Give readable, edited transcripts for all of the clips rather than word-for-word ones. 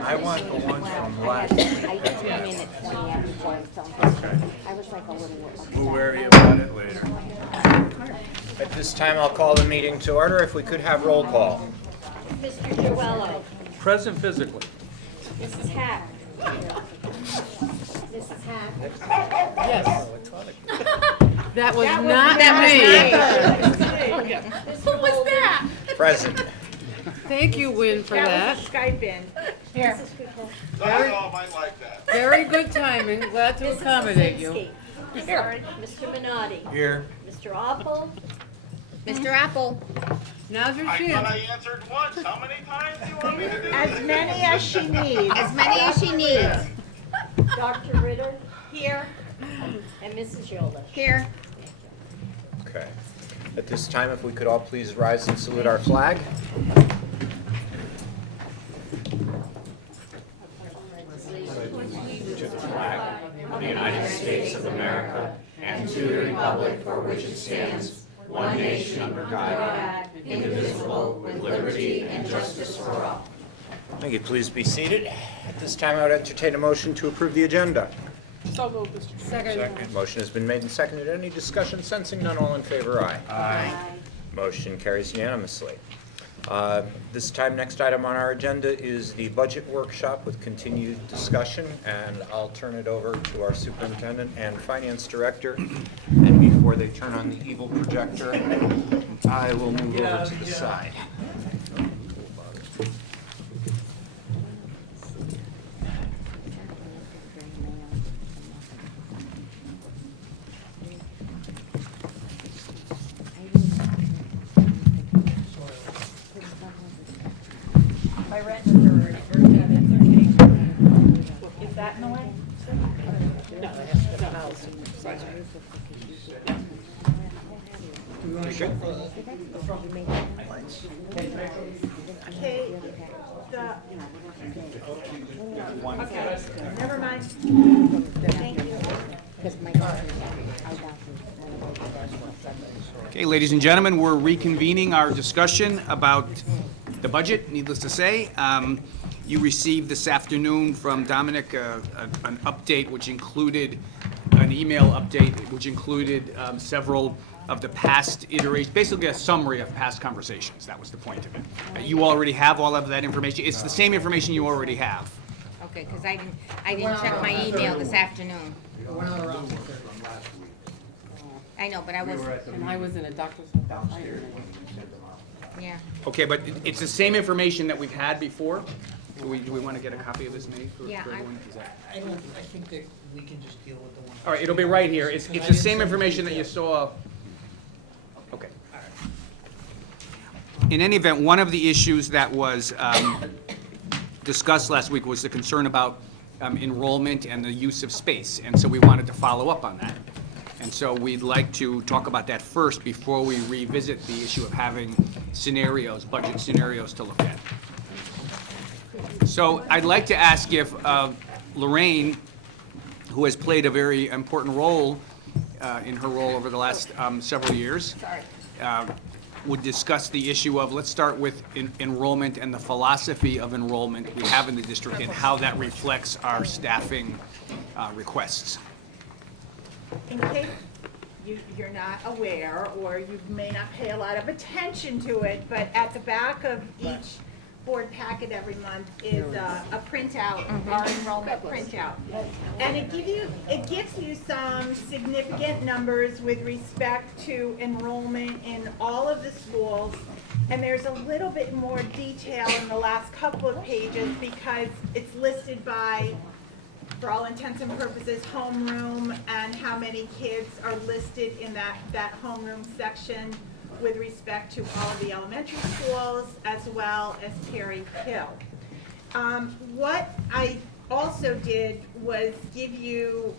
I want the one from last week. I just came in at 20 after 4, so I was like a little We'll worry about it later. At this time, I'll call the meeting to order. If we could have roll call. Mr. Joello. Present physically. Mrs. Hack. Mrs. Hack. Yes. That was not me. Who was that? Present. Thank you, Win, for that. Skype in. Here. Very, might like that. very good timing. Glad to accommodate you. Here. Mr. Minotti. Here. Mr. Apple. Mr. Apple. Now's your I thought chance. I answered once. How many times do you want me to do As this? many as she needs. As many as she needs. Dr. Ritter. Here. And Mrs. Yola. Here. Okay. At this time, if we could all please rise and salute our flag. of the United States of America and to the republic for which it stands, one nation under God, indivisible, with liberty and justice for all. Thank you. Please be seated. At this time, I would entertain a motion to approve the agenda. So moved, Mr. Second. Motion has been made and seconded. Any discussion? Sensing none, all in favor, aye. Aye. Motion carries unanimously. This time, next item on our agenda is the budget workshop with continued discussion, and I'll turn it over to our superintendent and finance director. And before they turn on the evil projector, I will move over to the side. I read the third. Is that in the way? Okay, never mind. Thank you. Okay, ladies and gentlemen, we're reconvening our discussion about the budget, needless to say. You received this afternoon from Dominic an update which included, an email update, which included several of the past iterations, basically a summary of past conversations. That was the point of it. You already have all of that information. It's the same information you already have. Okay, because I didn't check my email this afternoon. I know, but I was, And I was in a doctor's appointment. yeah. Okay, but it's the same information that we've had before. Do we want to get a copy of this made for Yeah, everyone? Is that- I think that we can just deal with the one. All right, it'll be right here. It's the same information that you saw. Okay. In any event, one of the issues that was discussed last week was the concern about enrollment and the use of space, and so we wanted to follow up on that. And so we'd like to talk about that first before we revisit the issue of having scenarios, budget scenarios to look at. So I'd like to ask if Lorraine, who has played a very important role in her role over the last several years, would discuss the issue of, let's start with enrollment and the philosophy of enrollment we have in the district and how that reflects our staffing requests. In case you're not aware, or you may not pay a lot of attention to it, but at the back of each board packet every month is a printout, our enrollment printout. And it gives you some significant numbers with respect to enrollment in all of the schools. And there's a little bit more detail in the last couple of pages because it's listed by, for all intents and purposes, homeroom and how many kids are listed in that homeroom section with respect to all of the elementary schools as well as Perry Hill. What I also did was give you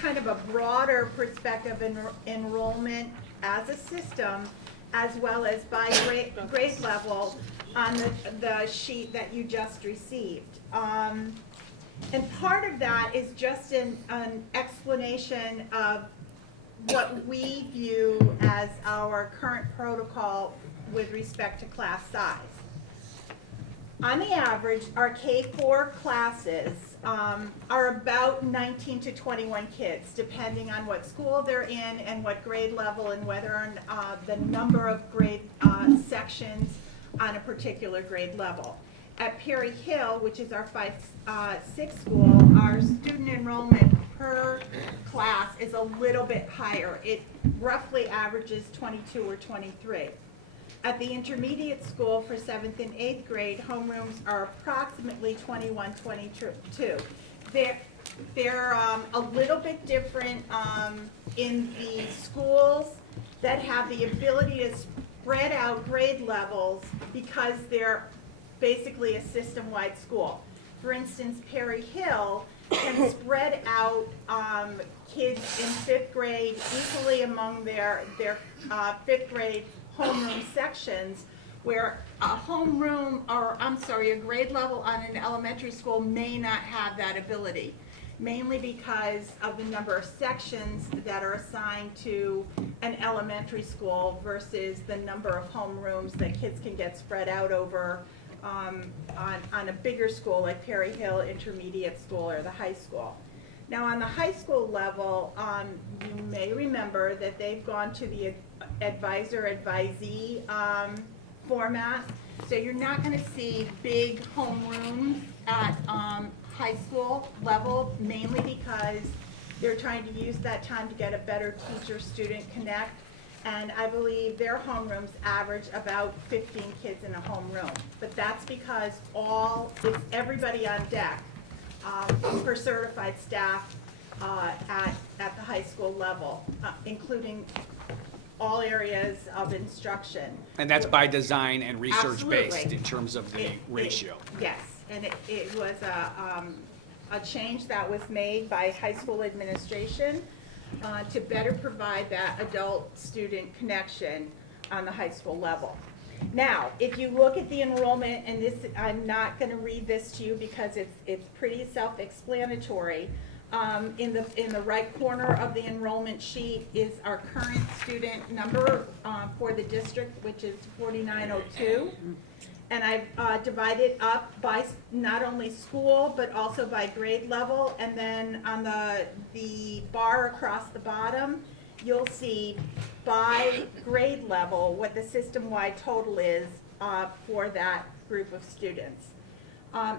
kind of a broader perspective of enrollment as a system as well as by grade level on the sheet that you just received. And part of that is just an explanation of what we view as our current protocol with respect to class size. On the average, our K-4 classes are about 19 to 21 kids, depending on what school they're in and what grade level and whether or the number of grade sections on a particular grade level. At Perry Hill, which is our 5-6 school, our student enrollment per class is a little bit higher. It roughly averages 22 or 23. At the intermediate school for 7th and 8th grade, homerooms are approximately 21, 22. They're a little bit different in the schools that have the ability to spread out grade levels because they're basically a system-wide school. For instance, Perry Hill can spread out kids in 5th grade equally among their 5th grade homeroom sections, where a grade level on an elementary school may not have that ability, mainly because of the number of sections that are assigned to an elementary school versus the number of homerooms that kids can get spread out over on a bigger school like Perry Hill Intermediate School or the high school. Now on the high school level, you may remember that they've gone to the advisor-advisee format. So you're not going to see big homerooms at high school level, mainly because they're trying to use that time to get a better teacher-student connect. And I believe their homerooms average about 15 kids in a homeroom. But that's because it's everybody on deck for certified staff at the high school level, including all areas of instruction. And that's by design and research-based Absolutely. in terms of the ratio. Yes, and it was a change that was made by high school administration to better provide that adult-student connection on the high school level. Now, if you look at the enrollment, and this, I'm not going to read this to you because it's pretty self-explanatory. In the right corner of the enrollment sheet is our current student number for the district, which is 4902. And I've divided up by not only school, but also by grade level. And then on the bar across the bottom, you'll see by grade level what the system-wide total is for that group of students.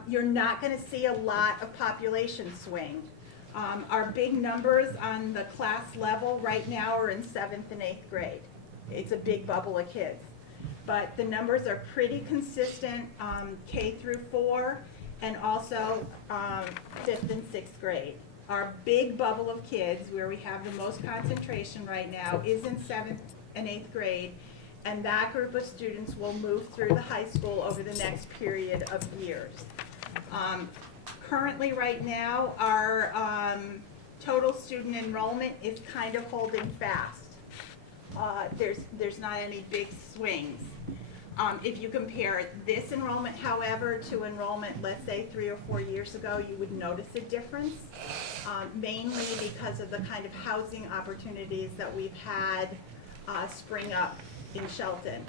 You're not going to see a lot of population swing. Our big numbers on the class level right now are in 7th and 8th grade. It's a big bubble of kids. But the numbers are pretty consistent K through 4 and also 5th and 6th grade. Our big bubble of kids, where we have the most concentration right now, is in 7th and 8th grade, and that group of students will move through the high school over the next period of years. Currently, right now, our total student enrollment is kind of holding fast. There's not any big swings. If you compare this enrollment, however, to enrollment, let's say 3 or 4 years ago, you would notice a difference, mainly because of the kind of housing opportunities that we've had spring up in Shelton.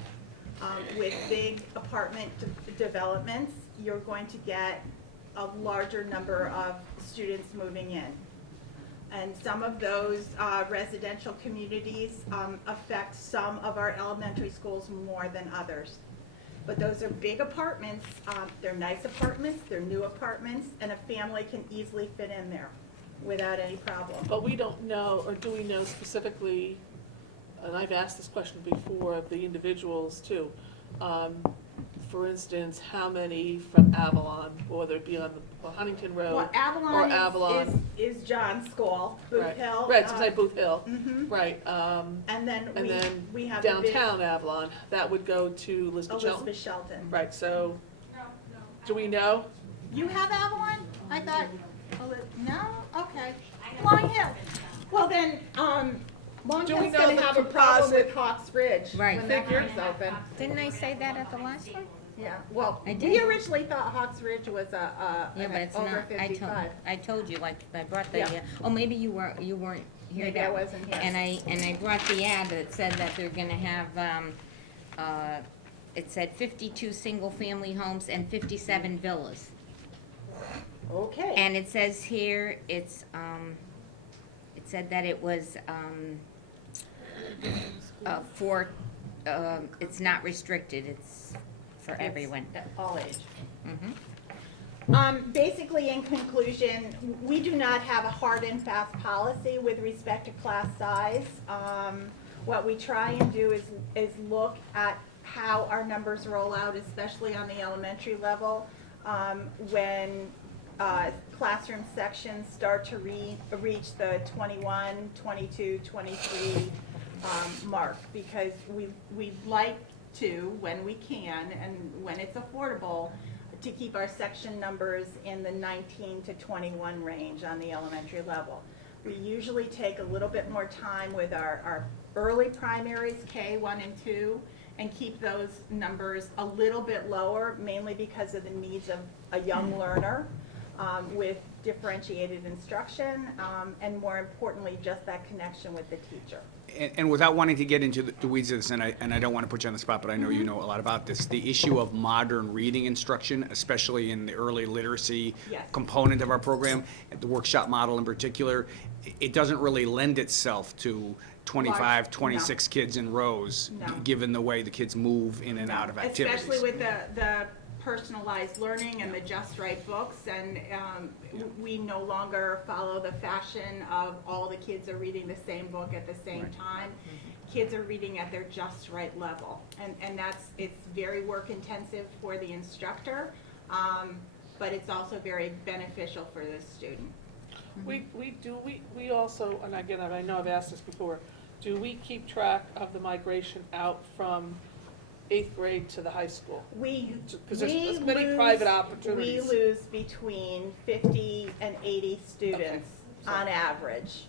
With big apartment developments, you're going to get a larger number of students moving in. And some of those residential communities affect some of our elementary schools more than others. But those are big apartments, they're nice apartments, they're new apartments, and a family can easily fit in there without any problem. But we don't know, or do we know specifically, and I've asked this question before of the individuals too, for instance, how many from Avalon, whether it be on the Huntington Road Well, or Avalon? is John's school, Booth Right. Hill. Right, so say Booth Hill, Mhm. right. And then we have downtown Avalon, that would go to Elizabeth Shelton. Elizabeth Shelton. Right, so, do we know? You have Avalon? I thought, no? Okay. Long Hill. Well then, Long Do we Hill's know gonna the have a problem composite- with Hawks Ridge Right. when that Figure? comes open. Didn't I say that at the last one? Yeah, well, I we did. originally thought Hawks Ridge was Yeah, but it's over not. 55. I told you, like, I brought the, Yeah. oh, maybe you weren't here. Maybe I that- wasn't here. And I brought the ad that said that they're gonna have, it said 52 single-family homes and 57 villas. Okay. And it says here, it said that it was, it's not restricted, it's for everyone. All age. Mhm. Basically, in conclusion, we do not have a hard and fast policy with respect to class size. What we try and do is look at how our numbers roll out, especially on the elementary level, when classroom sections start to reach the 21, 22, 23 mark, because we'd like to, when we can, and when it's affordable, to keep our section numbers in the 19 to 21 range on the elementary level. We usually take a little bit more time with our early primaries, K, 1 and 2, and keep those numbers a little bit lower, mainly because of the needs of a young learner with differentiated instruction, and more importantly, just that connection with the teacher. And without wanting to get into the weeds of this, and I don't want to put you on the spot, but I know you know a lot about this, the issue of modern reading instruction, especially in the early literacy Yes. component of our program, the workshop model in particular, it doesn't really lend itself to 25, 26 kids in rows, No. given the way the kids move in and out of activities. Especially with the personalized learning and the Just Right books, and we no longer follow the fashion of all the kids are reading the same book at the same time. Kids are reading at their Just Right level, and it's very work intensive for the instructor, but it's also very beneficial for the student. We also, and again, I know I've asked this before, do we keep track of the migration out from 8th grade to the high school? Because there's many private opportunities. We lose between 50 and 80 students on average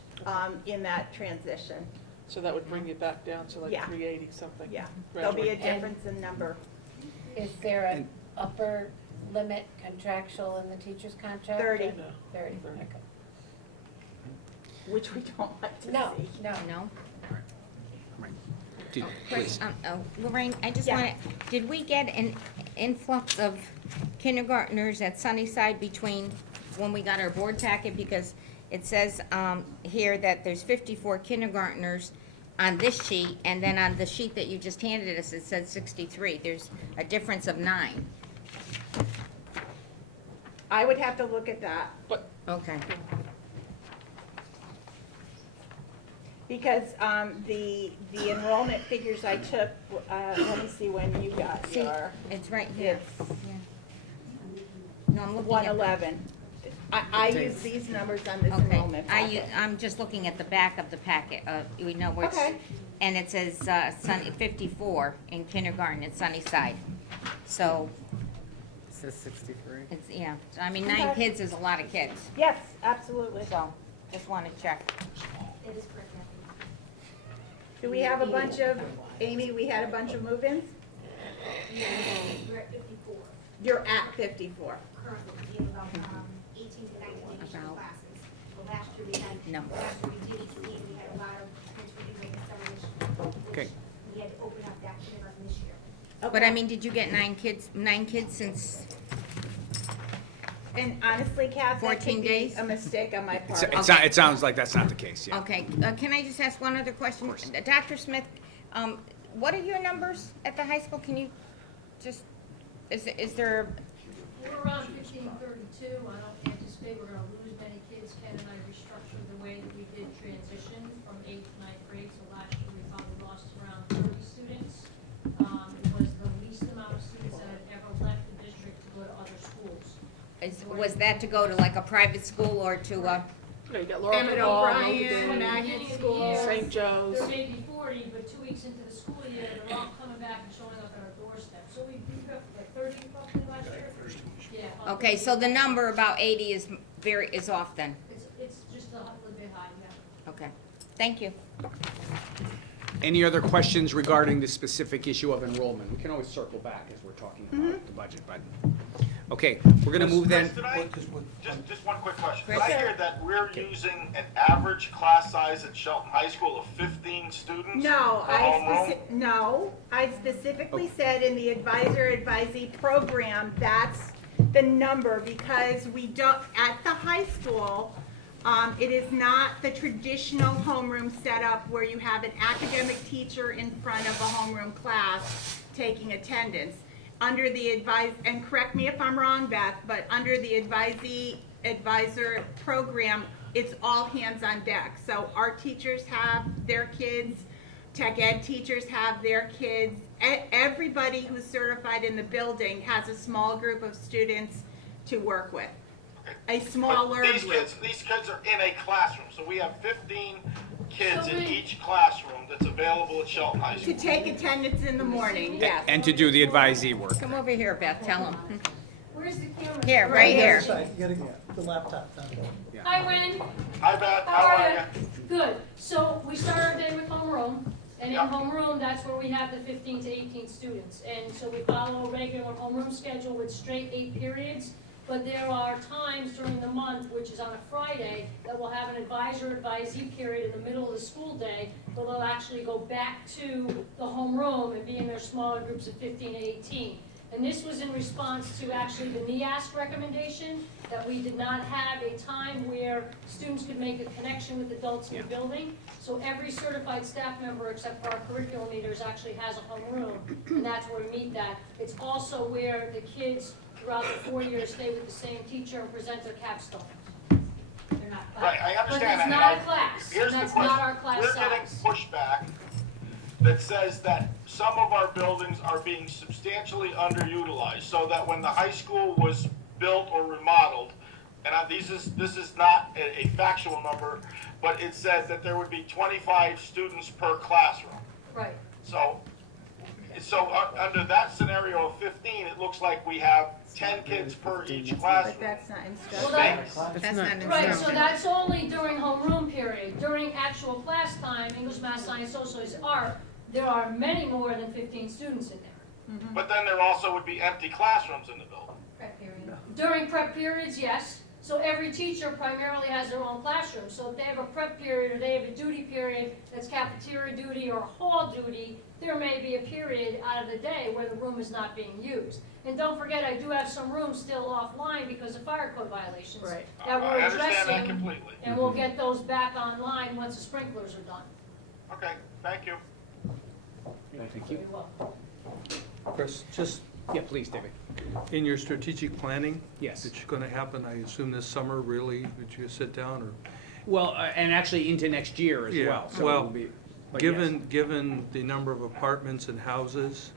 in that transition. So that would bring you back down to like Yeah. 380 something. Yeah, there'll be a graduate. difference in number. Is there an upper limit contractual in the teacher's contract? 30. No. 30, 30. okay. Which we don't like to No, see. no. No? Right. Please. Lorraine, I just Yeah. want to, did we get an influx of kindergartners at Sunnyside between when we got our board packet? Because it says here that there's 54 kindergartners on this sheet, and then on the sheet that you just handed us, it says 63. There's a difference of 9. I would have to look at that, Okay. because the enrollment figures I took, let me see when you got See, your, it's right here. it's Yeah. No, I'm looking at. 111. I use these numbers on this Okay, enrollment packet. I'm just looking at the back of the packet, we know where it's, Okay. and it says, 54 in kindergarten at Sunnyside. So, It says 63. it's, yeah, so, I mean, 9 Okay. kids is a lot of kids, Yes, absolutely. so, just wanna check. Do we have a bunch of, Amy, we had a bunch of move-ins? We're at 54 You're at 54. currently. We have about 18 to 19 additional About. classes. Well, last year we had, No. last year we did exceed, we had a lot of transfer acceleration. Okay. We had to open up that kindergarten this year. But I mean, did you get 9 kids since, And honestly, Kath, that 14 could be days? a mistake on my part. It sounds like that's not the case, yeah. okay, can I just ask one other question? Of course. Dr. Smith, what are your numbers at the high school? Can you just, is there, We're around 1532. I don't anticipate we're gonna lose many kids. Ken and I restructured the way that we did transition from 8th to 9th grade. So last year we probably lost around 30 students. It was the least amount of students that had ever left the district to go to other schools. was that to go to like a private school or to, You know, you got Laura Emmett Hall, O'Brien, Logan, Magnet Beginning of the School. year, St. Joe's. There may be 40, but 2 weeks into the school year, they're all coming back and showing up at our doorstep. So we beat up like 30 roughly last year. Yeah. okay, so the number about 80 is off then? It's just a little bit high, yeah. Okay, thank you. Any other questions regarding the specific issue of enrollment? We can always circle back as we're talking about the budget, but Okay, we're gonna move then. Did I, just one quick question. Did Chris? I hear that we're using an average class size at Shelton High School of 15 students? No, for homeroom? I specifically said in the advisee program, that's the number, because we don't, at the high school, it is not the traditional homeroom setup where you have an academic teacher in front of a homeroom class taking attendance. Under the and correct me if I'm wrong, Beth, but under the advisor program, it's all hands on deck. So our teachers have their kids, tech ed teachers have their kids. Everybody who's certified in the building has a small group of students to work with. A smaller But group. these kids are in a classroom, so we have 15 kids in So we- each classroom that's available at Shelton High To School. take attendance in the morning, yes. And to do the advisee work. Come over here, Beth, tell them. Where's the camera? Here, right here. Side, you gotta get the laptop down. Hi, Wynn. Hi, Beth, How are you? you? Good. So we start our day with homeroom, and in Yeah. homeroom, that's where we have the 15 to 18 students. And so we follow a regular homeroom schedule with straight 8 periods. But there are times during the month, which is on a Friday, that we'll have an advisee period in the middle of the school day, where they'll actually go back to the homeroom and be in their smaller groups of 15 to 18. And this was in response to actually the NEASC recommendation, that we did not have a time where students could make a connection with adults in the building. So every certified staff member, except for our curriculum leaders, actually has a homeroom, and that's where we meet that. It's also where the kids throughout the 4 years stay with the same teacher and present their capstone. They're not class. Right, I understand that. But it's not a class, Here's and the that's question. not our class We're getting size. pushback that says that some of our buildings are being substantially underutilized, so that when the high school was built or remodeled, and this is not a factual number, but it said that there would be 25 students per classroom. Right. So under that scenario of 15, it looks like we have 10 kids per each But classroom. that's not Well, instructional. that, That's not in right, so that's only during homeroom period. During actual class time, English, math, science, social, art, there are many more than 15 students in there. But then there also would be empty classrooms in the building. Prep period. During prep periods, yes. So every teacher primarily has their own classroom. So if they have a prep period or they have a duty period that's cafeteria duty or hall duty, there may be a period out of the day where the room is not being used. And don't forget, I do have some rooms still offline because of fire code violations Right. that we're I understand that addressing. completely. And we'll get those back online once the sprinklers are done. Okay, thank you. Thank Very you. well. Chris, just Yeah, please, David. in your strategic planning, Yes. it's gonna happen, I assume this summer, really, that you sit down, or? Well, and actually into next year as Yeah, well. So well, it'll be- but yes. Given the number of apartments and houses,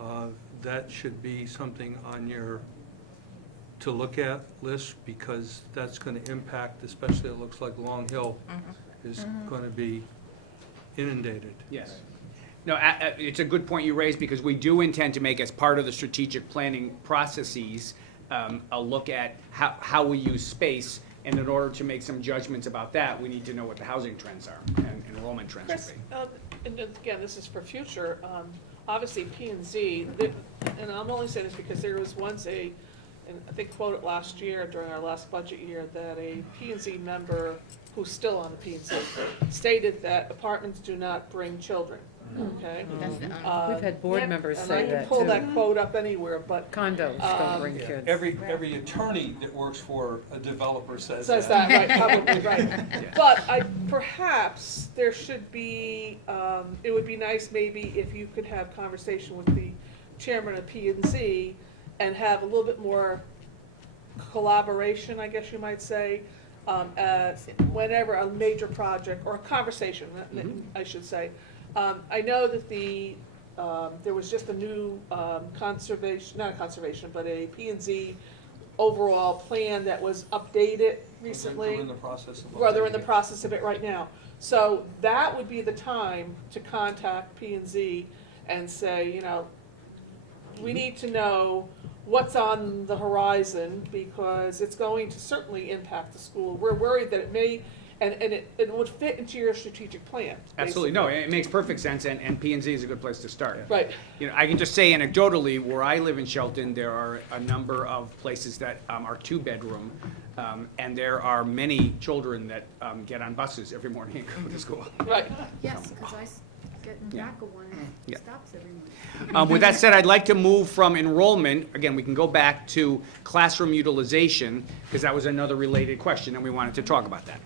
Mhm. that should be something on your to look at list, because that's gonna impact, especially it looks like Long Hill is gonna be inundated. Yes. No, it's a good point you raised, because we do intend to make, as part of the strategic planning processes, a look at how we use space, and in order to make some judgments about that, we need to know what the housing trends are and enrollment trends Chris, will be. and again, this is for future, obviously P and Z, and I'm only saying this because there was once and I think quoted last year during our last budget year, that a P and Z member who's still on the P and Z stated that apartments do not bring children, okay? That's the, We've had board Yep, members and say I can that pull too. that quote up anywhere, but Condos don't bring Yeah, kids. Every attorney that works for a developer says says that. that, right, probably, right. But perhaps there should be, it would be nice maybe if you could have conversation with the chairman of P and Z and have a little bit more collaboration, I guess you might say, whenever a major project, or a conversation, I should say. I know that there was just a new conservation, not a conservation, but a P and Z overall plan that was updated recently. We're in the process of. Well, they're in the updating it. process of it right now. So that would be the time to contact P and Z and say, we need to know what's on the horizon, because it's going to certainly impact the school. We're worried that it may And it would fit into your strategic plan. Absolutely, no, it makes perfect sense, and P and Z is a good place to start. Right. You know, I can just say anecdotally, where I live in Shelton, there are a number of places that are two-bedroom, and there are many children that get on buses every morning and go to school. Right. Yes, because I get in back of one, Yeah. it stops every morning. With that said, I'd like to move from enrollment, again, we can go back to classroom utilization, because that was another related question, and we wanted to talk about that.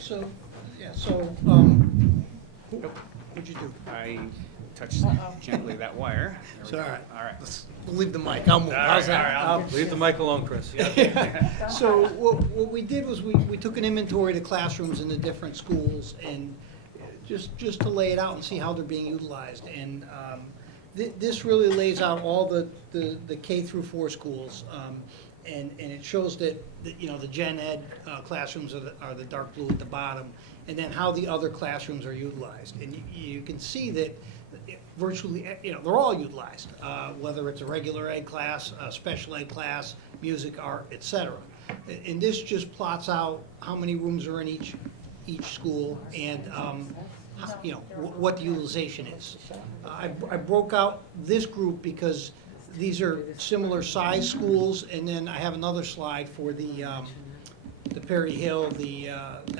So, yeah, what'd you do? I touched gently that wire. There we So, go. all right. All right. We'll leave the mic, I'll move, how's that? Leave the mic alone, Chris. So what we did was we took an inventory of the classrooms in the different schools and just to lay it out and see how they're being utilized. And this really lays out all the K through 4 schools. And it shows that, you know, the gen ed classrooms are the dark blue at the bottom, and then how the other classrooms are utilized. And you can see that virtually, you know, they're all utilized, whether it's a regular ed class, a special ed class, music, art, et cetera. And this just plots out how many rooms are in each school and, you know, what the utilization is. I broke out this group because these are similar size schools, and then I have another slide for the Perry Hill, the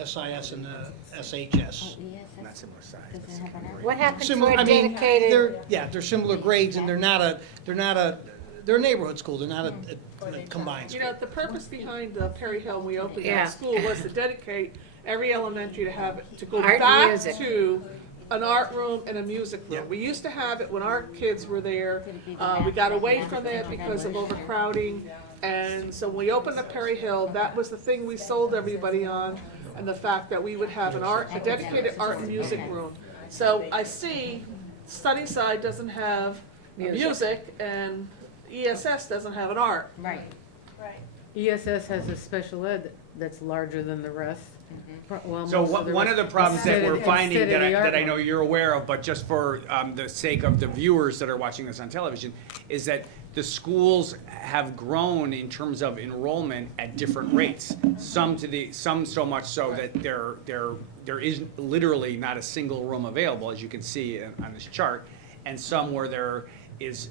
SIS, and the SHS. Not similar size. What happened to Similar, a I mean, dedicated? they're similar grades, and they're a neighborhood school, they're not a combined You school. know, the purpose behind Perry Hill, when we opened Yeah. that school, was to dedicate every elementary to go Art and back music. to an art room and a music room. Yeah. We used to have it when our kids were there. We got away from it because of overcrowding. And so when we opened up Perry Hill, that was the thing we sold everybody on, and the fact that we would have a dedicated art and music room. So I see Sunnyside doesn't have music, and ESS doesn't have an art. Right. Right. ESS has a special ed that's larger than the rest. Well, So most of the one of rest- the problems that we're instead of- finding instead of the art that I room. know you're aware of, but just for the sake of the viewers that are watching this on television, is that the schools have grown in terms of enrollment at different rates. Some so much so that there is literally not a single room available, as you can see on this chart, and some where there is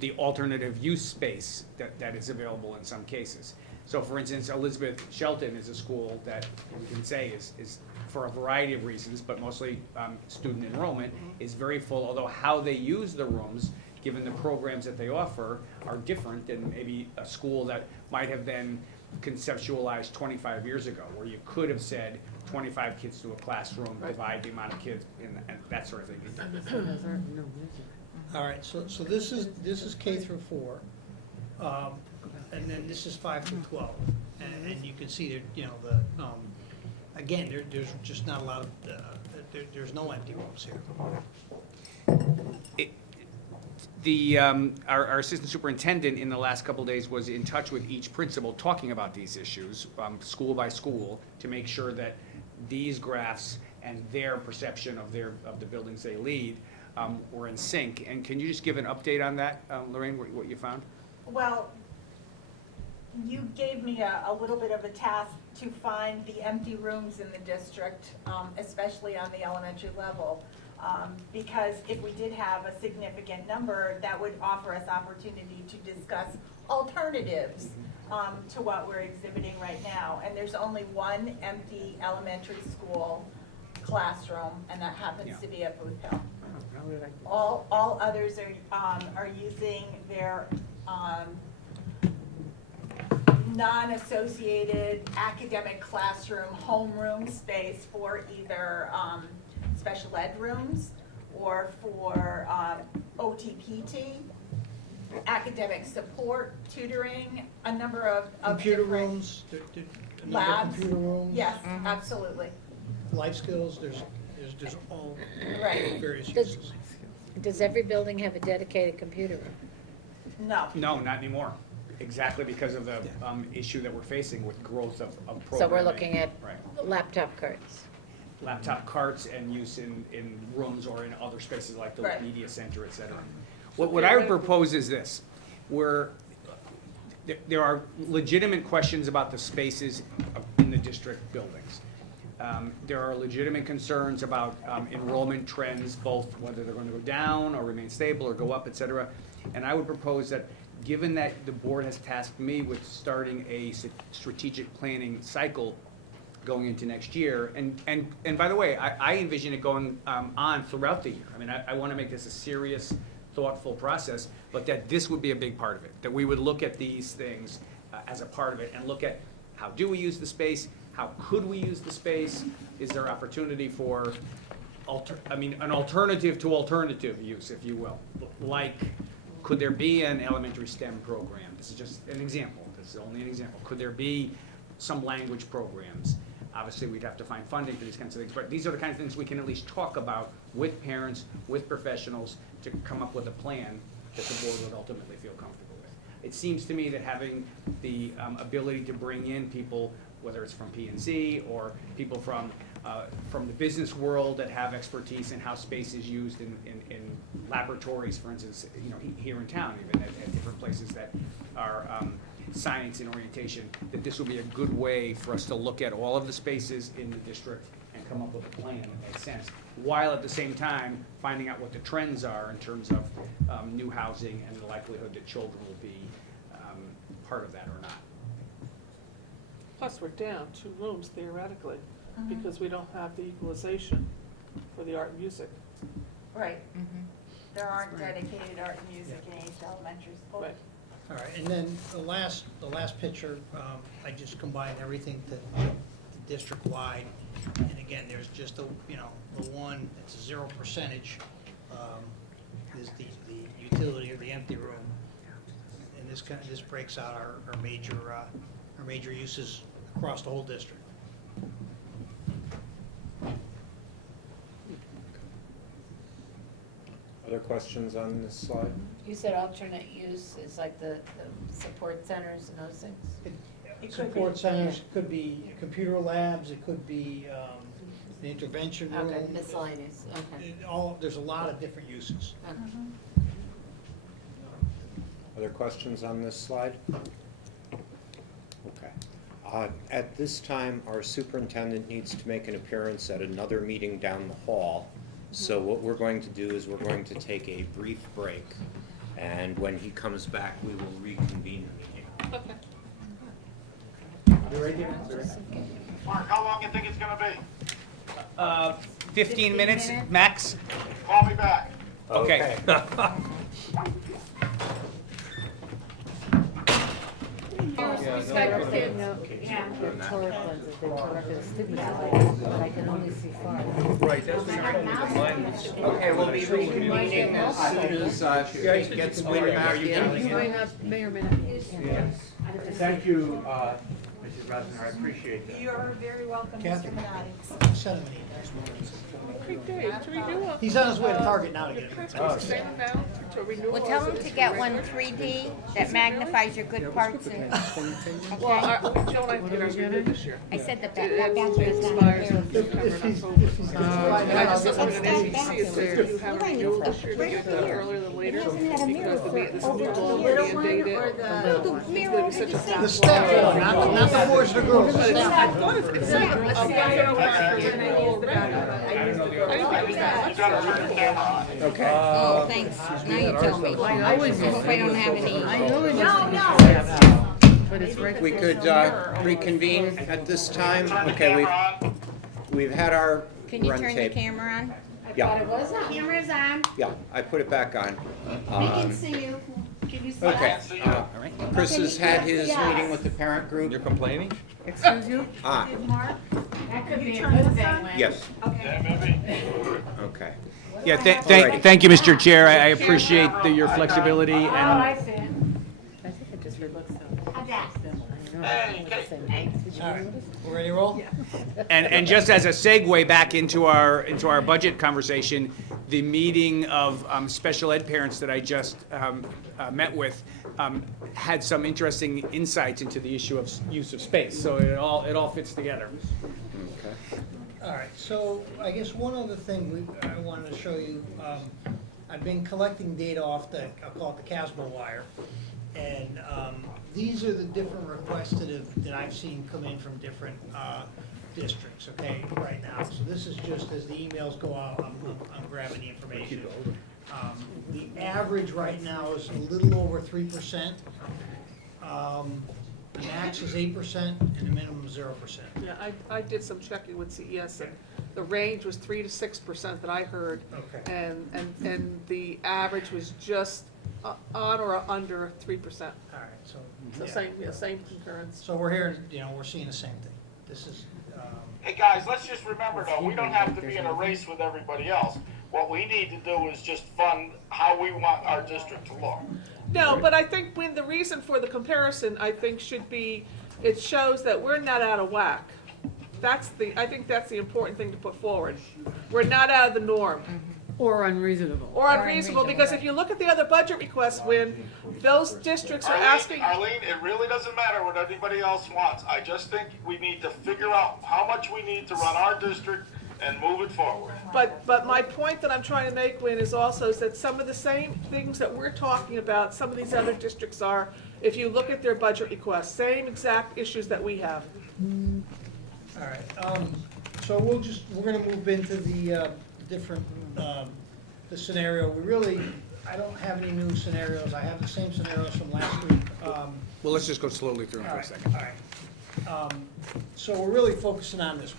the alternative use space that is available in some cases. So for instance, Elizabeth Shelton is a school that we can say is for a variety of reasons, but mostly student enrollment, is very full, although how they use the rooms, given the programs that they offer, are different than maybe a school that might have been conceptualized 25 years ago, where you could have said 25 kids to a classroom, divide the amount of kids, and that sort of thing. All right, so this is K through 4, and then this is 5 through 12, and you can see that, you know, again, there's just not a lot of there's no empty rooms here. Our assistant superintendent in the last couple of days was in touch with each principal, talking about these issues, school by school, to make sure that these graphs and their perception of the buildings they lead were in sync. And can you just give an update on that, Lorraine, what you found? Well, you gave me a little bit of a task to find the empty rooms in the district, especially on the elementary level. Because if we did have a significant number, that would offer us opportunity to discuss alternatives to what we're exhibiting right now. And there's only one empty elementary school classroom, and that happens to be at Booth Hill. All others are using their non-associated academic classroom homeroom space for either special ed rooms or for OTPT, academic support, tutoring, a number of Computer different rooms, labs. computer rooms. Yes, absolutely. Life skills, there's all Right. various Does- uses. Does every building have a dedicated computer room? No. No, not anymore. Exactly because of the issue that we're facing with growth of programming. So we're looking at Right. laptop carts. Laptop carts and use in rooms or in other spaces like the Right. media center, et cetera. What I would propose is this, where there are legitimate questions about the spaces in the district buildings. There are legitimate concerns about enrollment trends, both whether they're going to go down or remain stable or go up, et cetera. And I would propose that, given that the board has tasked me with starting a strategic planning cycle going into next year, and by the way, I envision it going on throughout the year. I mean, I want to make this a serious, thoughtful process, but that this would be a big part of it, that we would look at these things as a part of it and look at how do we use the space, how could we use the space, is there opportunity for an alternative to alternative use, if you will, like, could there be an elementary STEM program? This is just an example. This is only an example. Could there be some language programs? Obviously, we'd have to find funding for these kinds of things, but these are the kinds of things we can at least talk about with parents, with professionals, to come up with a plan that the board would ultimately feel comfortable with. It seems to me that having the ability to bring in people, whether it's from P&Z or people from the business world that have expertise in how space is used in laboratories, for instance, here in town, even at different places that are science and orientation, that this will be a good way for us to look at all of the spaces in the district and come up with a plan that makes sense, while at the same time finding out what the trends are in terms of new housing and the likelihood that children will be part of that or not. Plus, we're down 2 rooms theoretically, because we don't have the equalization for the art and music. Right. There aren't dedicated art and music in each elementary school. Right. All right, and then the last picture, I just combined everything to district-wide. And again, there's just the one, it's a 0%, is the utility or the empty room. And this breaks out our major uses across the whole district. Other questions on this slide? You said alternate use is like the support centers and those things? Support centers, could be computer labs, it could be the intervention room. Okay, miscellaneous, okay. There's a lot of different uses. Other questions on this slide? Okay. At this time, our superintendent needs to make an appearance at another meeting down the hall. So what we're going to do is we're going to take a brief break, and when he comes back, we will reconvene the meeting. Okay. Mark, how long you think it's gonna be? 15 minutes max? Call me back. Okay. Torah cleanses, they tore up the stigmatized, but I can only see far. Right, that's what you're told me, the line was. Okay, we'll be reconvening as soon as Kate gets wind back in. You may or may not be. Thank you, Mrs. Rosner, I appreciate that. You're very welcome, Mr. Catherine. Minotti. Send him an email. Hey, Dave, should we do a? He's on his way to Target now to get it. Same amount to renewal? Well, tell them to get one 3D that magnifies your good parts and, Well, okay? Joe and I did our renewal this year. I said that It bathroom is not expires here. in September and October. I just looked at an ABC, it says, do you have a renewal this year to get done earlier than later? Because the maintenance is mandated. The mirror over the The step, not the boys or girls. the step. I thought it's Okay. Oh, thanks. Now you tell me. I hope I don't have any. But it's right. We could reconvene at this time. Okay, we've had our Can you run turn the tape. camera on? Yeah, Was on. Camera's on. yeah, I put it back on. We can see you. Can you see Okay, us? Chris has had his meeting with the parent group. You're complaining? Excuse you? Mark? That could be a Turn good this thing, on? Lynn. Yes, Yeah, maybe. okay. Yeah, Alrighty. thank you, Mr. Chair. I appreciate your flexibility Oh, and I see it. I think it just looks so. How's that? All right, we're ready to roll? And just as a segue back into our budget conversation, the meeting of special ed parents that I just met with had some interesting insights into the issue of use of space. So it all fits together. Okay. All right, so I guess one other thing I wanted to show you, I've been collecting data off I'll call it the Casbo wire. And these are the different requests that I've seen come in from different districts, okay, right now. So this is just as the emails go out, I'm grabbing the information. The average right now is a little over 3%. The max is 8% and the minimum is 0%. Yeah, I did some checking with CES, and the range was 3 to 6% that I heard. Okay. And the average was just on or under 3%. All right, so. So same concurrence. So we're hearing, we're seeing the same thing. This is, Hey, guys, let's just remember though, we don't have to be in a race with everybody else. What we need to do is just fund how we want our district to look. No, but I think when the reason for the comparison, I think, should be, it shows that we're not out of whack. I think that's the important thing to put forward. We're not out of the norm. Or unreasonable. Or unreasonable, because if you look at the other budget requests, when those districts are asking. Arlene, it really doesn't matter what anybody else wants. I just think we need to figure out how much we need to run our district and move it forward. But my point that I'm trying to make, Win, is also is that some of the same things that we're talking about, some of these other districts are, if you look at their budget requests, same exact issues that we have. all right. So we're gonna move into the different, the scenario. I don't have any new scenarios. I have the same scenarios from last week. Well, let's just go slowly through them for a second. All right. So we're really focusing on this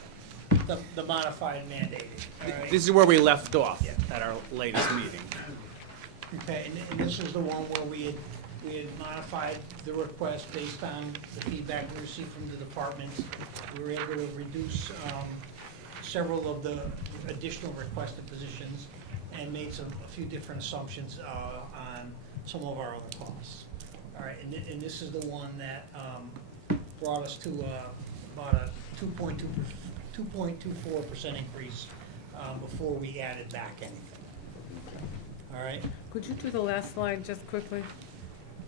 one, the modified mandated, all right? This is where we left off at our latest meeting. Okay, and this is the one where we had modified the request based on the feedback we received from the departments. We were able to reduce several of the additional requested positions and made a few different assumptions on some of our other costs. All right, and this is the one that brought us to about a 2.24% increase before we added back anything. All right? Could you do the last slide just quickly?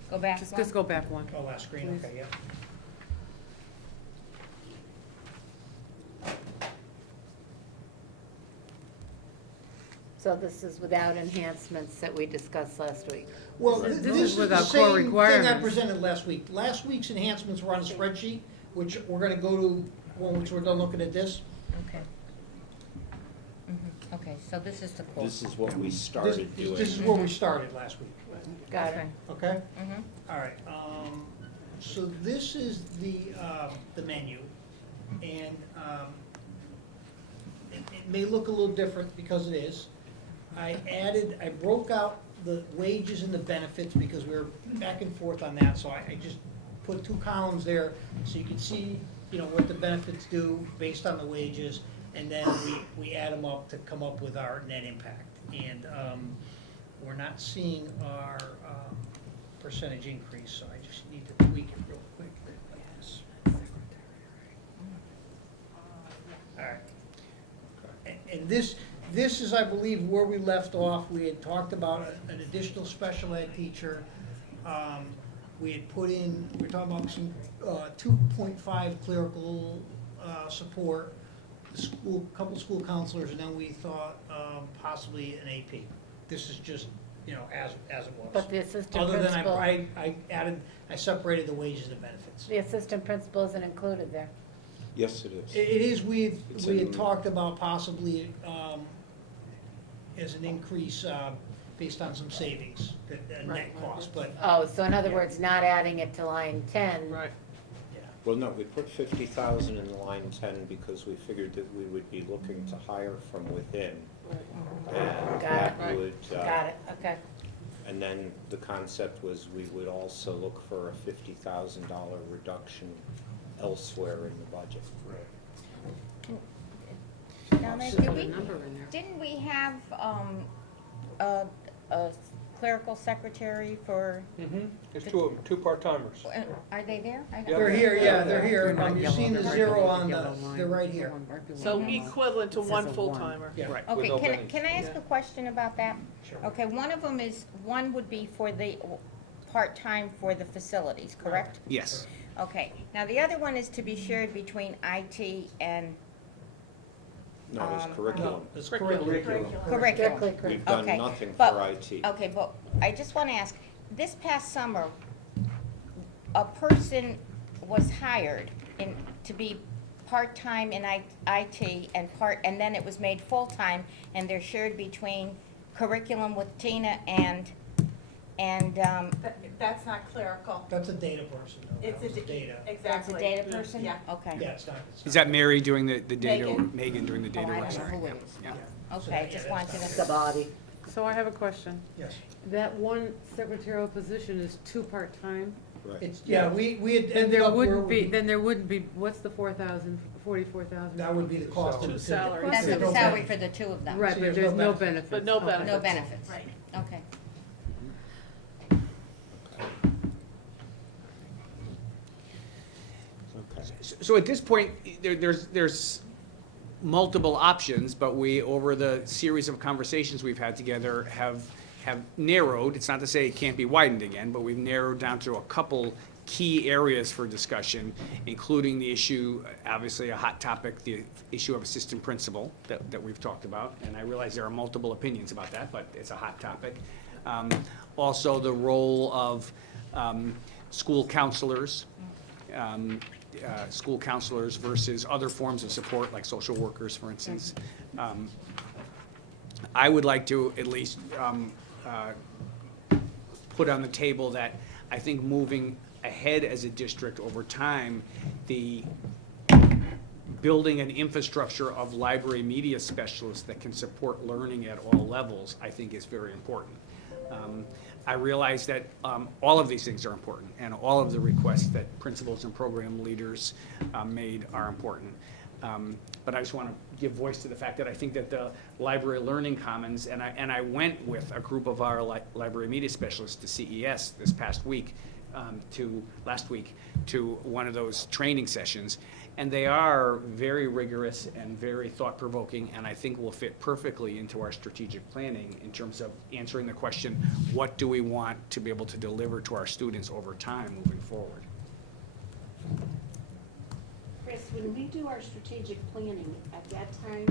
Go back Just one. go back one. Oh, last screen, Please. okay, yeah. So this is without enhancements that we discussed last week. Well, This this is is the without core same thing I requirements. presented last week. Last week's enhancements were on a spreadsheet, which we're gonna go to, once we're done looking at this. Okay. Okay, so this is the quote. This is what we started doing. This is where we started last week, Got it. okay? Mm-hmm. All right, so this is the menu, and it may look a little different because it is. I broke out the wages and the benefits because we were back and forth on that, so I just put two columns there so you can see, what the benefits do based on the wages, and then we add them up to come up with our net impact. And we're not seeing our percentage increase, so I just need to tweak it real quick like this. All right. And this is, I believe, where we left off. We had talked about an additional special ed teacher. We had put in, we're talking about some 2.5 clerical support, couple school counselors, and then we thought possibly an AP. This is just, as it was. But the assistant Other than principal, I separated the wages and benefits. the assistant principal isn't included there. Yes, it is. It is, we It's had in- talked about possibly as an increase based on some savings, the net cost, but, Oh, so in other words, not adding it to line 10. Right. yeah. Well, no, we put 50,000 in line 10 because we figured that we would be looking to hire from within. And Got that would, Got it, okay. and then the concept was we would also look for a $50,000 reduction elsewhere in the budget. Now, Meg, Put a number in there. didn't we have, a clerical secretary for, There's two of them, two part-timers. are they there? I got- They're here, yeah, they're here. They're not You're yellow, seeing the they're zero right on yellow the, line. they're right here. So equivalent to It says one a one. full-timer. Yeah. Right. Okay, with no can bennies. I ask a question about that? Sure. Okay, one would be for the part-time for the facilities, correct? Yes. Okay, now the other one is to be shared between IT and No, it's No, curriculum. No, it's curriculum. curriculum. We've done Okay, nothing but- for IT. Okay, but I just want to ask, this past summer, a person was hired to be part-time in IT and then it was made full-time, and they're shared between curriculum with Tina and, That's not clerical. That's a data person, though. It's That was a data. that's Exactly. a data person? Yeah. Okay. Yeah, it's not. Is that Mary doing the data, or Megan. Megan doing the Oh, data I work? don't know Sorry. who it Yeah, is. yeah. Okay, just wanted to. The body. So I have a question. Yes. That one secretarial position is 2 part-time? It's, yeah, we had And ended there up where wouldn't be, we, then there wouldn't be, what's the 44,000? that would be the cost of the Salary. That's There's the no salary benefit. for the two of them. Right, So but there's there's no no benefit. benefits. But no Okay. benefits. No benefits. Right. Okay. So at this point, there's multiple options, but we, over the series of conversations we've had together, have narrowed, it's not to say it can't be widened again, but we've narrowed down to a couple key areas for discussion, including the issue, obviously a hot topic, the issue of assistant principal that we've talked about, and I realize there are multiple opinions about that, but it's a hot topic. Also, the role of school counselors, versus other forms of support, like social workers, for instance. I would like to at least put on the table that I think moving ahead as a district over time, the building an infrastructure of library media specialists that can support learning at all levels, I think is very important. I realize that all of these things are important, and all of the requests that principals and program leaders made are important. But I just want to give voice to the fact that I think that the library learning commons, and I went with a group of our library media specialists to CES this past week, last week, to one of those training sessions. And they are very rigorous and very thought-provoking, and I think will fit perfectly into our strategic planning in terms of answering the question, what do we want to be able to deliver to our students over time moving forward? Chris, when we do our strategic planning, at that time,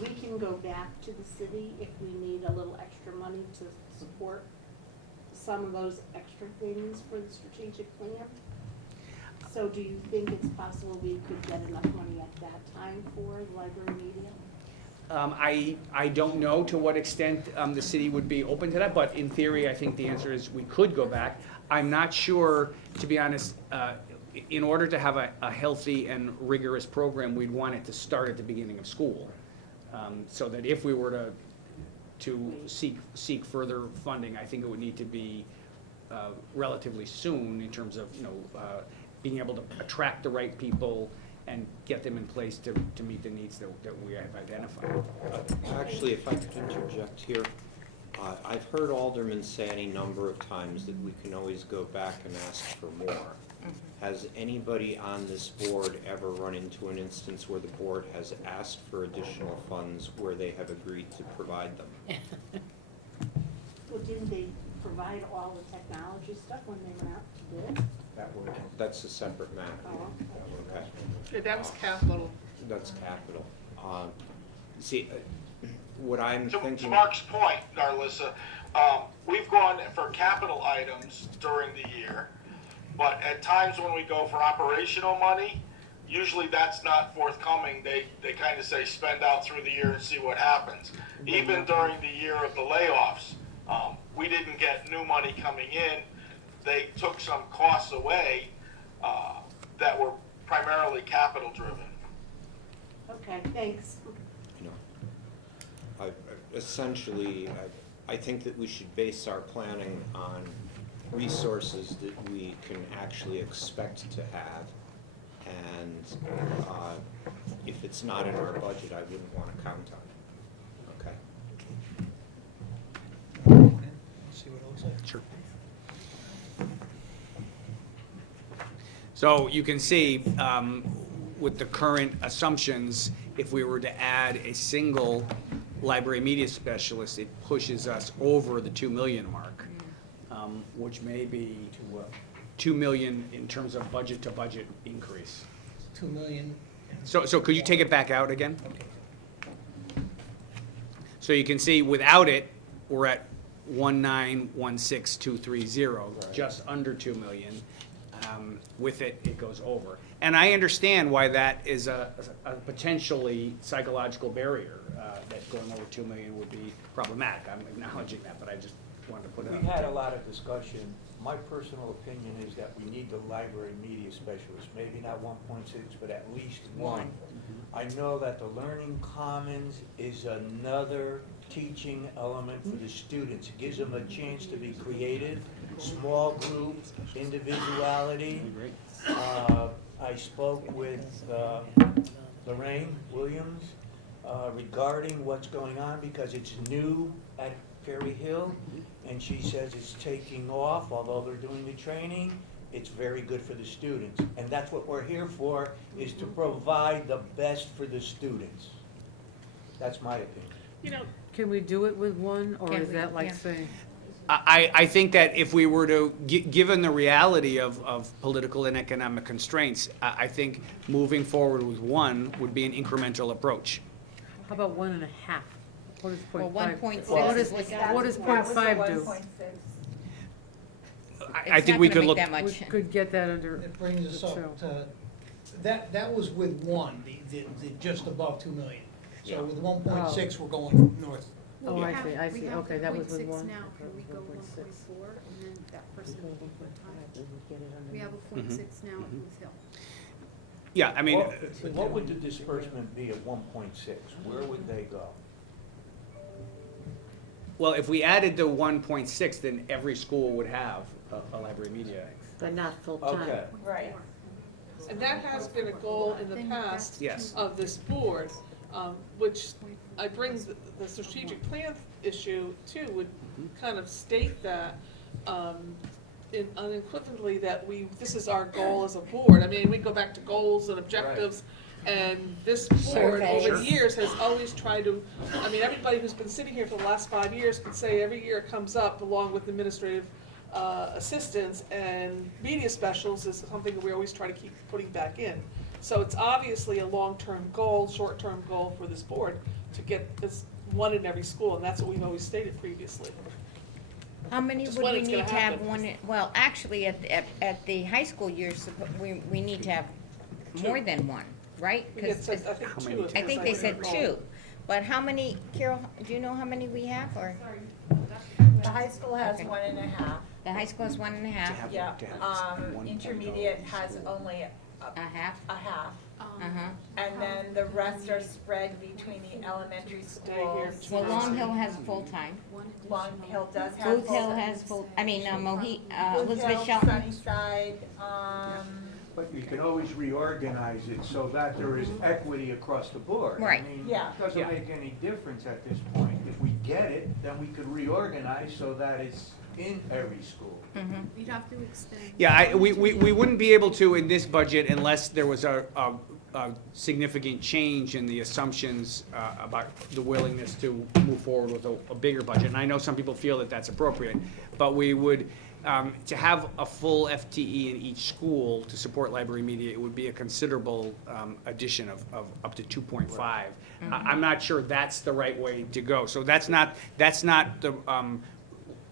we can go back to the city if we need a little extra money to support some of those extra things for the strategic plan. So do you think it's possible we could get enough money at that time for library media? I don't know to what extent the city would be open to that, but in theory, I think the answer is we could go back. I'm not sure, to be honest, in order to have a healthy and rigorous program, we'd want it to start at the beginning of school. So that if we were to seek further funding, I think it would need to be relatively soon in terms of, being able to attract the right people and get them in place to meet the needs that we have identified. Actually, if I could interject here, I've heard aldermen say any number of times that we can always go back and ask for more. Has anybody on this board ever run into an instance where the board has asked for additional funds where they have agreed to provide them? Well, didn't they provide all the technology stuff when they went out to bid? That's a separate matter. Oh, Okay. Yeah, that was capital. That's capital. See, what I'm To thinking. Mark's point, Darlissa, we've gone for capital items during the year, but at times when we go for operational money, usually that's not forthcoming. They kind of say spend out through the year and see what happens. Even during the year of the layoffs, we didn't get new money coming in. They took some costs away that were primarily capital driven. Okay, thanks. Essentially, I think that we should base our planning on resources that we can actually expect to have. And if it's not in our budget, I wouldn't want to count on it. Okay? See what it looks like. Sure. So you can see, with the current assumptions, if we were to add a single library media specialist, it pushes us over the 2 million mark, which may be 2 million in terms of budget to budget increase. 2 million. So could you take it back out again? So you can see without it, we're at 1916230, just under 2 million. With it, it goes over. And I understand why that is a potentially psychological barrier, that going over 2 million would be problematic. I'm acknowledging that, but I just wanted to put it We on the had a table. lot of discussion. My personal opinion is that we need the library media specialist, maybe not 1.6, but at least one. I know that the Learning Commons is another teaching element for the students. It gives them a chance to be creative, small group, individuality. I spoke with Lorraine Williams regarding what's going on because it's new at Ferry Hill, and she says it's taking off, although they're doing the training. It's very good for the students, and that's what we're here for, is to provide the best for the students. That's my opinion. You know, Can we do it with one, or Can is we? that like Yeah. saying? I think that if we were to, given the reality of political and economic constraints, I think moving forward with one would be an incremental approach. How about 1.5? What is Well, 0.5? 1.6 What is is, what- what does 0.5 do? I It's think not we gonna could make look. that We much. could get that under. It brings us so. up to, that was with one, the just above 2 million. So with 1.6, we're going north. Oh, we I have- see, I see, We have okay, the that was with 0.6 one. now, Okay, can we go 1.6. 1.4, and then that person Go will be 1.5, full-time? we would get it under. We have a 0.6 now at Booth Hill. Yeah, I mean, What would the disbursement be at 1.6? Where would they go? well, if we added the 1.6, then every school would have a library media. But not full-time. Okay. Right. and that has been a goal in the Then past that's Yes. of this board, which I bring the strategic plan issue too, would kind of state that, unequivocally that this is our goal as a board. I mean, we go back to goals and objectives, and this board over Surveys. the years has always tried to, I mean, everybody who's been sitting here for the last 5 years can say every year it comes up along with administrative assistants and media specials is something that we always try to keep putting back in. So it's obviously a long-term goal, short-term goal for this board to get this one in every school, and that's what we've always stated previously. How many Just would when we it's need gonna to have happen. one, well, actually, at the high school years, we need to have more than one, right? We 'Cause get, I think, How two many? is I think they said goal. 2, but how many, Carol, do you know how many we have, or? The high school has Okay. 1.5. The high school is 1.5, Yeah, To have one intermediate has only a half, a half. uh-huh. And then the rest are spread between the elementary schools. Well, Long Hill has full-time, Long Hill does have. Booth Hill has Booth Elizabeth Hill, Shelton. Sunnyside, But you can always reorganize it so that there is equity across the board. Right. I mean, Yeah. it doesn't make any difference at this point. If we get it, then we could reorganize so that it's in every school. You'd have to extend. Yeah, we wouldn't be able to in this budget unless there was a significant change in the assumptions about the willingness to move forward with a bigger budget. And I know some people feel that that's appropriate, but we would, to have a full FTE in each school to support library media, it would be a considerable addition of up to 2.5. I'm not sure that's the right way to go. So that's not the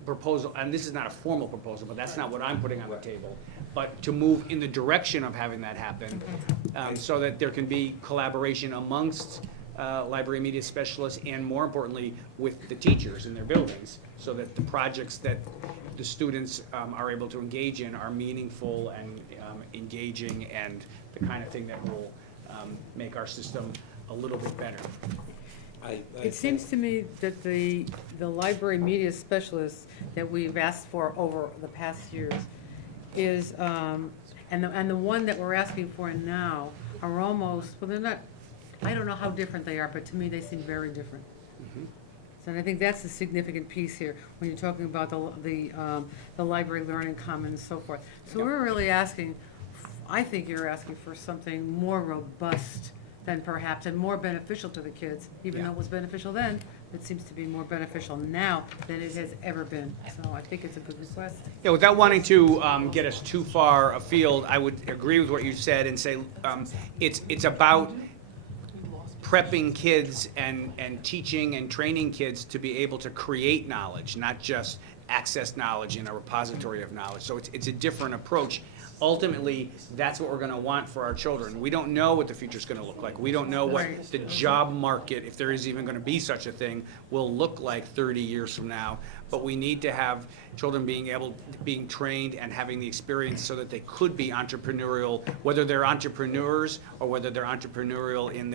proposal, and this is not a formal proposal, but that's not what I'm putting on the table. But to move in the direction of having that happen, so that there can be collaboration amongst library media specialists and, more importantly, with the teachers in their buildings, so that the projects that the students are able to engage in are meaningful and engaging and the kind of thing that will make our system a little bit better. It seems to me that the library media specialists that we've asked for over the past years is, and the one that we're asking for now are almost, well, they're not, I don't know how different they are, but to me, they seem very different. So I think that's the significant piece here, when you're talking about the library learning commons and so forth. So we're really asking, I think you're asking for something more robust than perhaps, and more beneficial to the kids, even though it was beneficial then, it seems to be more beneficial now than it has ever been. So I think it's a good request. Yeah, without wanting to get us too far afield, I would agree with what you said and say it's about prepping kids and teaching and training kids to be able to create knowledge, not just access knowledge in a repository of knowledge. So it's a different approach. ultimately, that's what we're gonna want for our children. We don't know what the future's gonna look like. We don't know what the job market, if there is even gonna be such a thing, will look like 30 years from now. But we need to have children being trained and having the experience so that they could be entrepreneurial, whether they're entrepreneurs or whether they're entrepreneurial in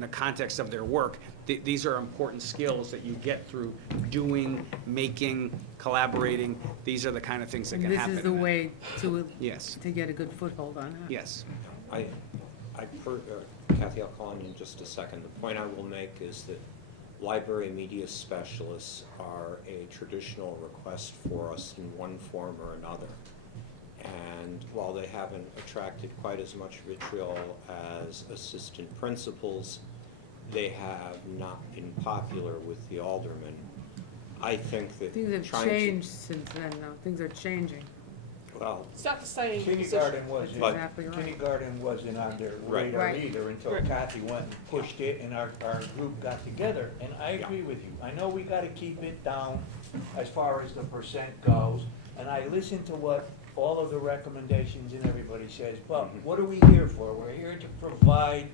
the context of their work. These are important skills that you get through doing, making, collaborating. These are the kind of things that can This happen. is the way to, Yes. to get a good foothold on that. Yes. Kathy, I'll call on you in just a second. The point I will make is that library media specialists are a traditional request for us in one form or another. And while they haven't attracted quite as much vitriol as assistant principals, they have not been popular with the aldermen. I think that Things have trying to- changed since then, though. Things are changing. Well, It's not the same Kindergarten position. wasn't, But- Exactly right. kindergarten wasn't on their Right. radar Right. either until Right. Kathy went and pushed it and our group got together. And I Yeah. agree with you. I know we gotta keep it down as far as the percent goes. And I listened to what all of the recommendations and everybody says, but what are we here for? We're here to provide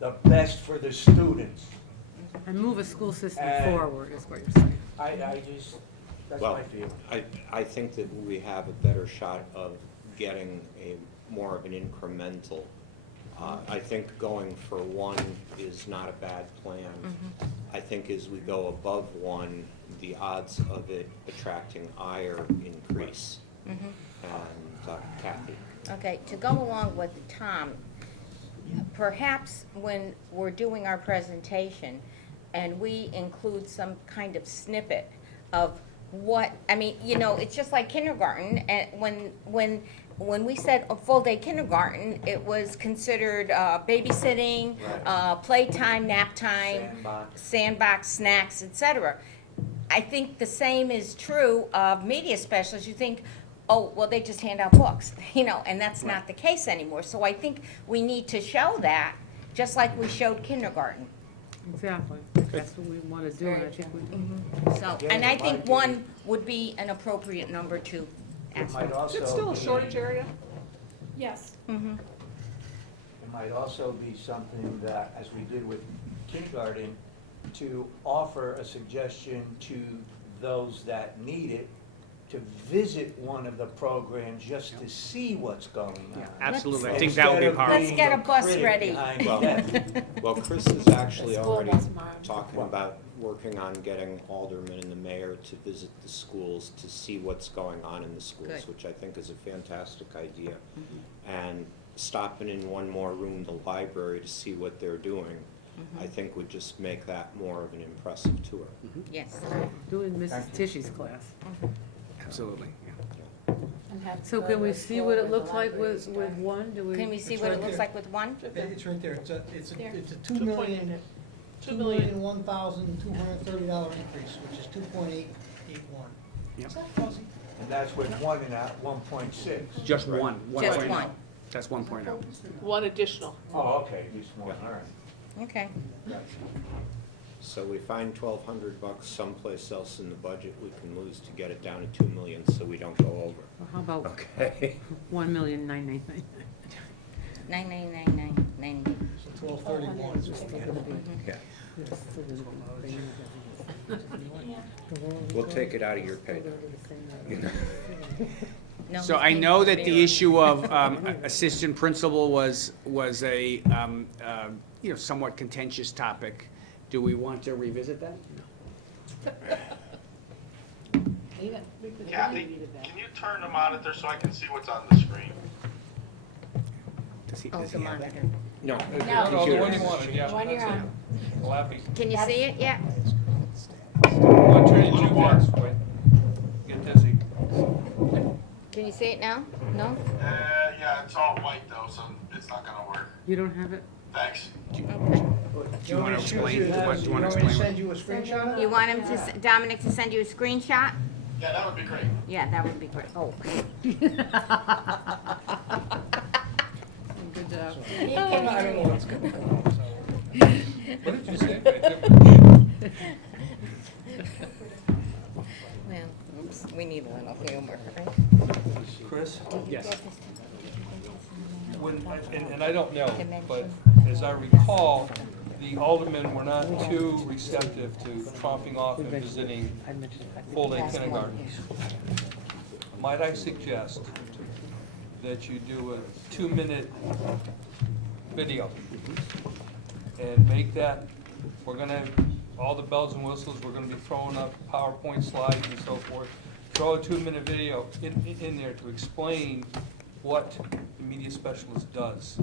the best for the students. And move a school system And- forward, is what you're saying. I just, that's well, my feeling. I think that we have a better shot of getting more of an incremental. I think going for one is not a bad plan. I think as we go above one, the odds of it attracting ire increase. And Kathy? Okay, to go along with Tom, perhaps when we're doing our presentation and we include some kind of snippet of what, I mean, you know, it's just like kindergarten, and when we said a full-day kindergarten, it was considered babysitting, playtime, nap time, sandbox, snacks, etc. I think the same is true of media specialists. You think, oh, well, they just hand out books, you know, and that's not the case anymore. So I think we need to show that, just like we showed kindergarten. Exactly. That's what we want to do, and I think we do. So, and I think one would be an appropriate number to It ask might for. also Is it still a be- shortage area? Yes. Mhm. It might also be something that, as we did with kindergarten, to offer a suggestion to those that need it, to visit one of the programs just to see what's going on. Absolutely. I think that would be Instead of powerful. Let's get a being bus critic ready. behind Well, desk. Well, Chris is actually The school already bus tomorrow. talking about working on getting aldermen and the mayor to visit the schools to see what's going on in the schools, Good. which I think is a fantastic idea. And stopping in one more room, the library, to see what they're doing, I think would just make that more of an impressive tour. Yes. Doing Mrs. Tishy's class. Absolutely. And have So go can to we a see school what where it the looks like library with starts. one? Do we? Can we see It's what right it looks there. like with one? It's right there, it's a There. 2,000,000, $2 million. $2,230 increase, which is 2.881. Yep. Is that fuzzy? And that's with one and out, 1.6. Just one. Just 1.0. one. That's 1.0. One additional. Oh, okay, just one, all right. Okay. So we find $1,200 someplace else in the budget we can lose to get it down to 2 million, so we don't go over. Well, how about Okay. 1,999,000? 99999. So 1231 is what Yeah. It's still gonna be- We'll take it out of your pay. No, So he's I paying know for that the zero. issue of assistant principal was a, you know, somewhat contentious topic. Do we want to revisit that? Kathy, can you turn the monitor so I can see what's on the screen? Does he Oh, have the that? monitor. No. No, the one you wanted, yeah. the one you're on. Lappy. Can you see it yet? One turn too fast, wait. Get dizzy. Can you see it now? No? Yeah, it's all white though, so it's not gonna work. You don't have it? Thanks. Do you want to explain? Do you want to You want me to explain? send you a screenshot of it? You want him to, Dominic, to send you a screenshot? Yeah, that would be great. Yeah, that would be great. Oh. Good job. I don't know what's going on, so. What did you say? Well, oops, we need a little humor, right? Chris? Yes. and I don't know, but as I recall, the aldermen were not too receptive to tromping off and visiting full-day kindergartens. Might I suggest that you do a 2-minute video and make that, we're gonna, all the bells and whistles, we're gonna be throwing up PowerPoint slides and so forth. Throw a 2-minute video in there to explain what the media specialist does.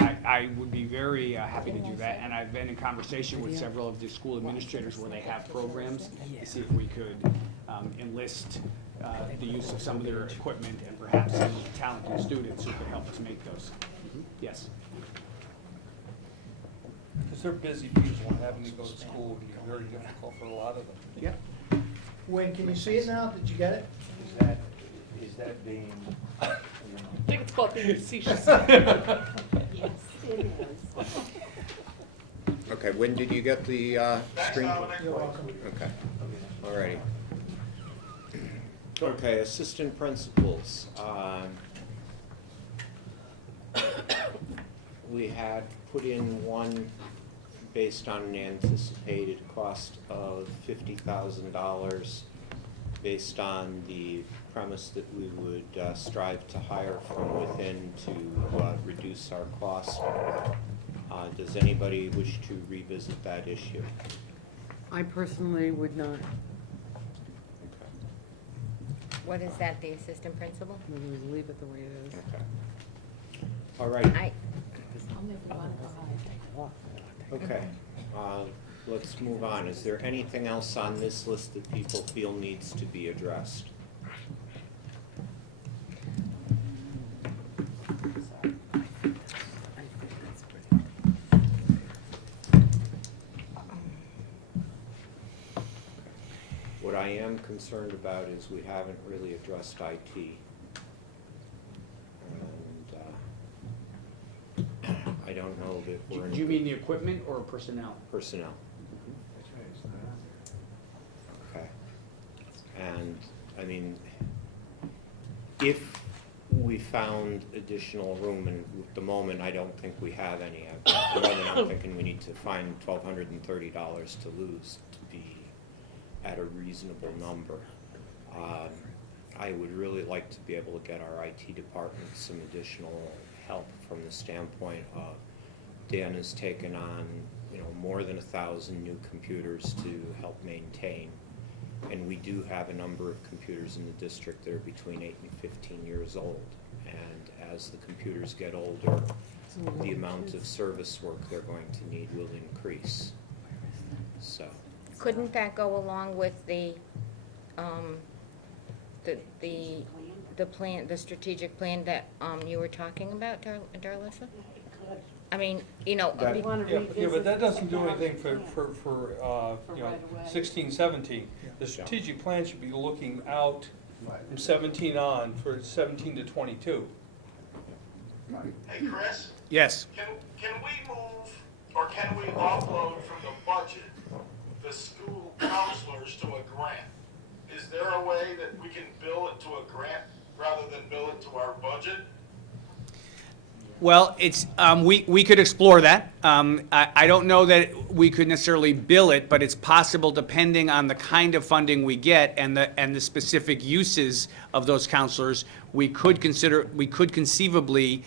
I would be very happy to do that, and I've been in conversation with several of the school administrators where they have programs to see if we could enlist the use of some of their equipment and perhaps some talented students who could help us make those. Yes. Because they're busy people, and having to go to school would be very difficult for a lot of them. Yeah. Wayne, can you see it now? Did you get it? Is that being, I think it's called being facetious. Yes, it is. Okay, when did you get the screen? You're welcome. Okay, all righty. Okay, assistant principals. We had put in one based on an anticipated cost of $50,000, based on the premise that we would strive to hire from within to reduce our cost. Does anybody wish to revisit that issue? I personally would not. What is that, the assistant principal? We would leave it the way it is. Okay. All right. I'll move on. Okay, let's move on. Is there anything else on this list that people feel needs to be addressed? What I am concerned about is we haven't really addressed IT. I don't know that we're in. Do you mean the equipment or personnel? Personnel. Okay. And, I mean, if we found additional room, and at the moment, I don't think we have any. I'm thinking we need to find $1,230 to lose to be at a reasonable number. I would really like to be able to get our IT department some additional help from the standpoint of Dan has taken on, more than 1,000 new computers to help maintain. And we do have a number of computers in the district that are between 8 and 15 years old. And as the computers get older, the amount of service work they're going to need will increase. So. Couldn't that go along with the plan, the strategic plan that you were talking about, Darlissa? I mean, Yeah, but that doesn't do anything for 16, 17. The strategic plan should be looking out from 17 on, for 17 to 22. Hey, Chris? Yes. Can we move, or can we offload from the budget the school counselors to a grant? Is there a way that we can bill it to a grant rather than bill it to our budget? Well, it's, we could explore that. I don't know that we could necessarily bill it, but it's possible, depending on the kind of funding we get and the specific uses of those counselors, we could conceivably,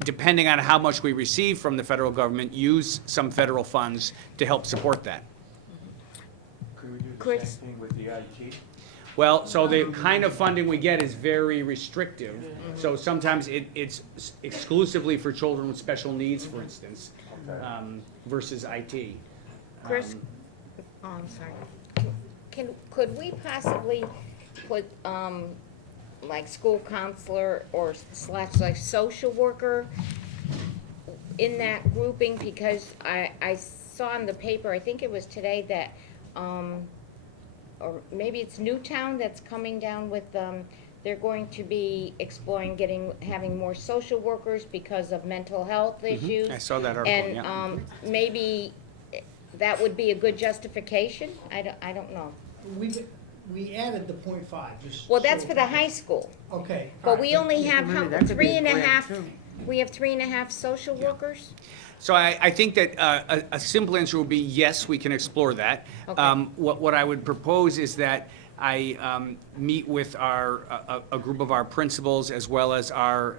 depending on how much we receive from the federal government, use some federal funds to help support that. could we do the Chris? same thing with the IT? Well, so the kind of funding we get is very restrictive. So sometimes it's exclusively for children with special needs, for instance, versus IT. Chris, oh, I'm sorry. Could we possibly put, like school counselor or / like social worker in that grouping? Because I saw in the paper, I think it was today, that, or maybe it's Newtown that's coming down with, they're going to be exploring having more social workers because of mental health issues. I saw that article, yeah. And maybe that would be a good justification? I don't know. we added the .5, just. Well, that's so- for the high school, Okay. but all we right. only have Remember, that could be a grant, too. we have 3.5 social workers? So I think that a simple answer would be yes, we can explore that. Okay. What I would propose is that I meet with a group of our principals as well as our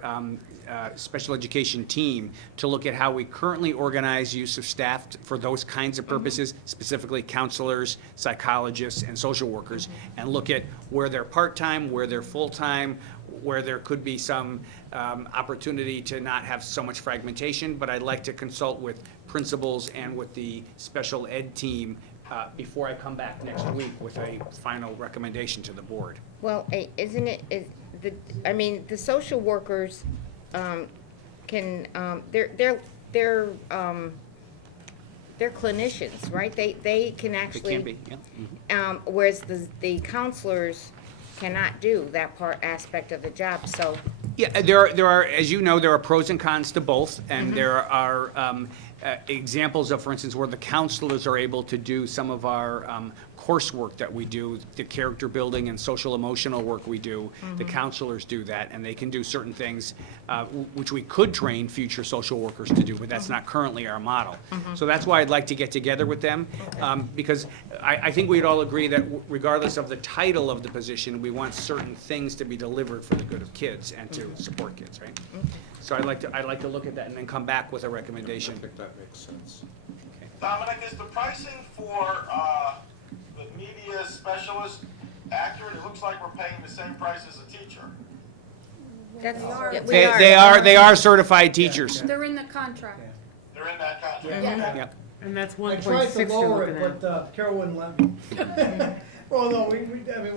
special education team to look at how we currently organize use of staff for those kinds of purposes, specifically counselors, psychologists, and social workers, and look at where they're part-time, where they're full-time, where there could be some opportunity to not have so much fragmentation, but I'd like to consult with principals and with the special ed team before I come back next week with a final recommendation to the board. Well, isn't it, the social workers can, they're clinicians, right? They can It actually. can be, yeah. Whereas the counselors cannot do that aspect of the job, so. Yeah, there are, as you know, there are pros and cons to both, and there are examples of, for instance, where the counselors are able to do some of our coursework that we do, the character building and social emotional work we do. The counselors do that, and they can do certain things which we could train future social workers to do, but that's not currently our model. So that's why I'd like to get together with them, because I think we'd all agree that regardless of the title of the position, we want certain things to be delivered for the good of kids and to support kids, right? So I'd like to look at that and then come back with a recommendation. I think that makes sense. Dominic, is the pricing for the media specialist accurate? It looks like we're paying the same price as a teacher. That's, yeah, we They are certified teachers. They're in the contract. They're in that contract. Yeah. Yep. And that's I 1.6 tried to you're lower looking it, at. but Carol wouldn't let me. Well, no, we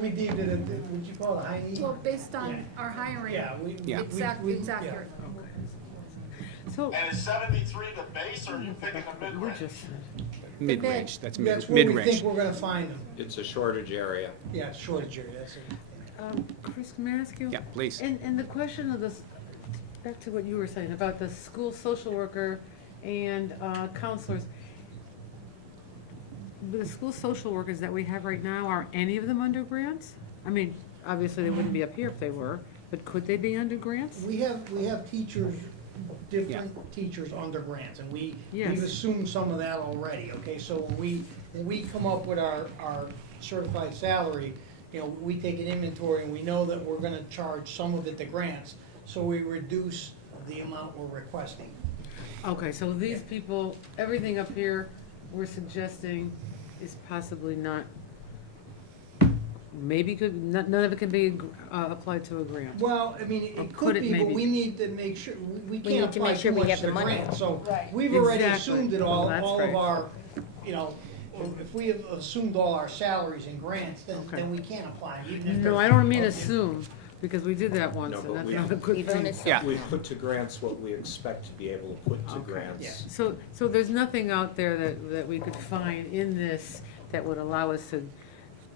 deemed it, would you call it a high need? Well, based on our hiring, Yeah, we. Yeah. it's we- it's yeah. accurate. So, And is 73 the base, or are you picking a we're mid-range? just, Mid-range, that's That's where we mid-range. think we're gonna find them. It's a shortage area. Yeah, shortage area, that's it. Chris, can I ask you? Yeah, please. And the question of this, back to what you were saying about the school social worker and counselors. The school social workers that we have right now, are any of them under grants? I mean, obviously they wouldn't be up here if they were, but could they be under grants? We have teachers, different teachers under grants, and we've Yes. assumed some of that already, okay? So when we come up with our certified salary, you know, we take an inventory and we know that we're gonna charge some of it to grants, so we reduce the amount we're requesting. Okay, so these people, everything up here, we're suggesting is possibly not, maybe none of it can be applied to a grant. Well, I mean, Or it could could it be, but maybe- we need to make sure, we We can't need to apply make sure too we much have to the money. grant, so Right. we've already Exactly. assumed it Well, that's all of right. our, you know, if we have assumed all our salaries and grants, then Okay. we can't apply, even if No, there's- I don't mean okay. assume, because we did that once, No, and but that's we- not a good We've thing. only Yeah. We put to grants what we expect to be able to put to Okay. grants. So there's nothing out there that we could find in this that would allow us to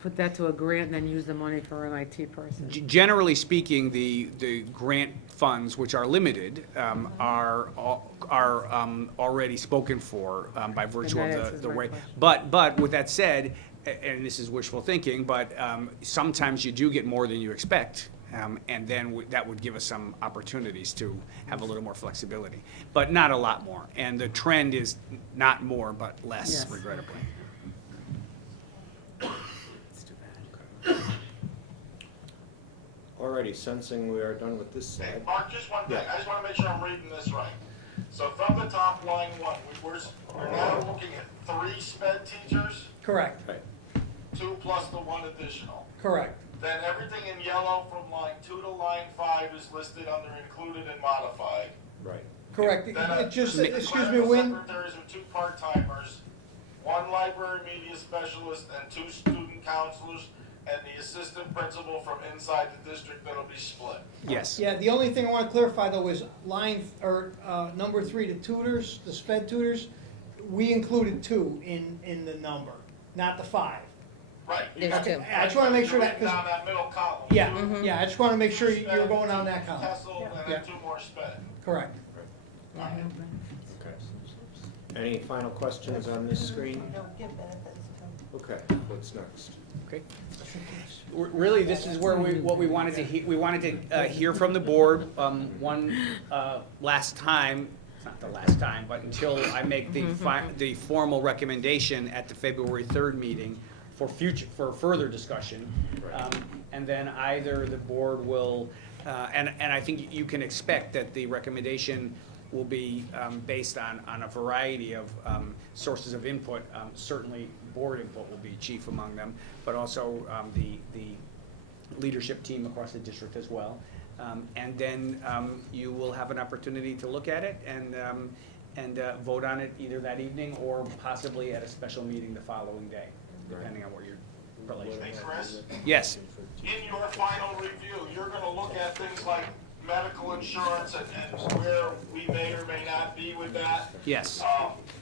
put that to a grant and then use the money for an IT person? Generally speaking, the grant funds, which are limited, are already spoken for by virtue And that of answers the my way. question. But with that said, and this is wishful thinking, but sometimes you do get more than you expect, and then that would give us some opportunities to have a little more flexibility, but not a lot more. And the trend is not more, but less, Yes. regrettably. Alrighty, sensing we are done with this Hey, slide. Mark, just one thing, Yeah. I just wanna make sure I'm reading this right. So from the top line one, we're now looking at 3 sped teachers, Correct, 2 plus the 1 additional. correct. Then everything in yellow from line 2 to line 5 is listed under included and modified. Right. Correct, Then it just, Ma- excuse me, clerical when, secretaries with 2 part-timers, 1 library media specialist, and 2 student counselors, and the assistant principal from inside the district that'll be split. Yes. yeah, the only thing I wanna clarify though is number 3, the tutors, the sped tutors, we included 2 in the number, not the 5. Right. There's 2. I just wanna make sure that, You're 'cause- down that middle column. yeah, yeah, I just wanna make sure you're going down that column. Kessel, and Yeah. then 2 more sped. Correct. Okay. Any final questions on this screen? Don't give benefits Okay, what's next? Okay. Really, this is where what we wanted to we wanted to hear from the board, one, last time, not the last time, but until I make the formal recommendation at the February 3rd meeting for further discussion. And then either the board will, and I think you can expect that the recommendation will be based on a variety of sources of input. Certainly, board input will be chief among them, but also the leadership team across the district as well. And then you will have an opportunity to look at it and vote on it either that evening or possibly at a special meeting the following day, depending on what your relation Hey, is. Chris, Yes. in your final review, you're gonna look at things like medical insurance and where we may or may not be with that. Yes.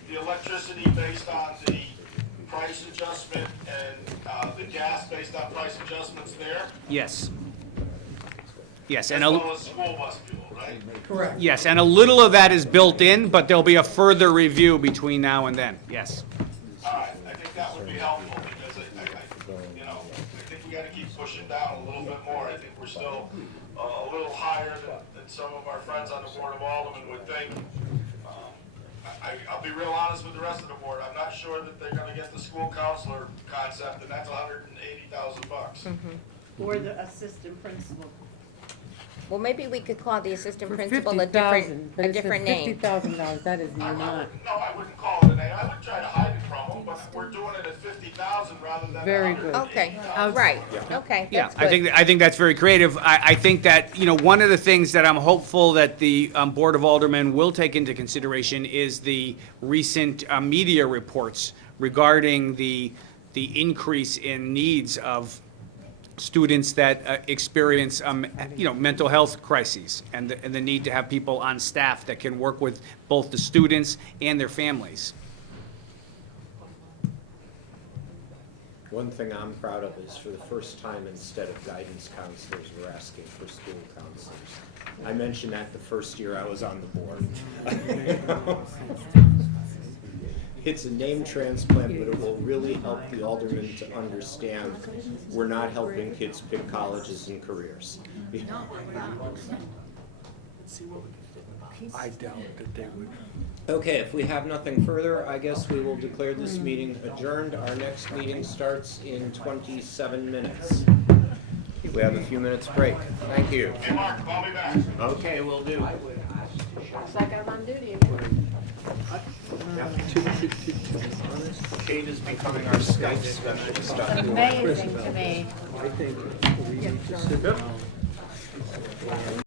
The electricity based on the price adjustment and the gas based on price adjustments there, Yes. Yes, as and well as school bus fuel, right? Correct. yes, and a little of that is built in, but there'll be a further review between now and then. Yes. All right, I think that would be helpful because I think we gotta keep pushing down a little bit more. I think we're still a little higher than some of our friends on the Board of Aldermen would think. I'll be real honest with the rest of the board. I'm not sure that they're gonna get the school counselor concept, and that's $180,000. Or the assistant principal. Well, maybe we could call the assistant For principal a 50,000, but a it's for different name. $50,000, that is not. No, I wouldn't call it a name. I would try to hide it from them, but we're doing it at 50,000 rather than Very good. Okay, 180,000. right, okay, Yeah, that's I good. think that's very creative. I think that, one of the things that I'm hopeful that the Board of Aldermen will take into consideration is the recent media reports regarding the increase in needs of students that experience, mental health crises, and the need to have people on staff that can work with both the students and their families. One thing I'm proud of is for the first time, instead of guidance counselors, we're asking for school counselors. I mentioned that the first year I was on the board. It's a name transplant, but it will really help the aldermen to understand we're not helping kids pick colleges and careers. I doubt that they would. Okay, if we have nothing further, I guess we will declare this meeting adjourned. Our next meeting starts in 27 minutes. We have a few minutes break. Thank you. Hey, Mark, call me back. Okay, will do. Second, I'm on duty. Kate is becoming our Skype specialist. Amazing to me. I think we need to sit down.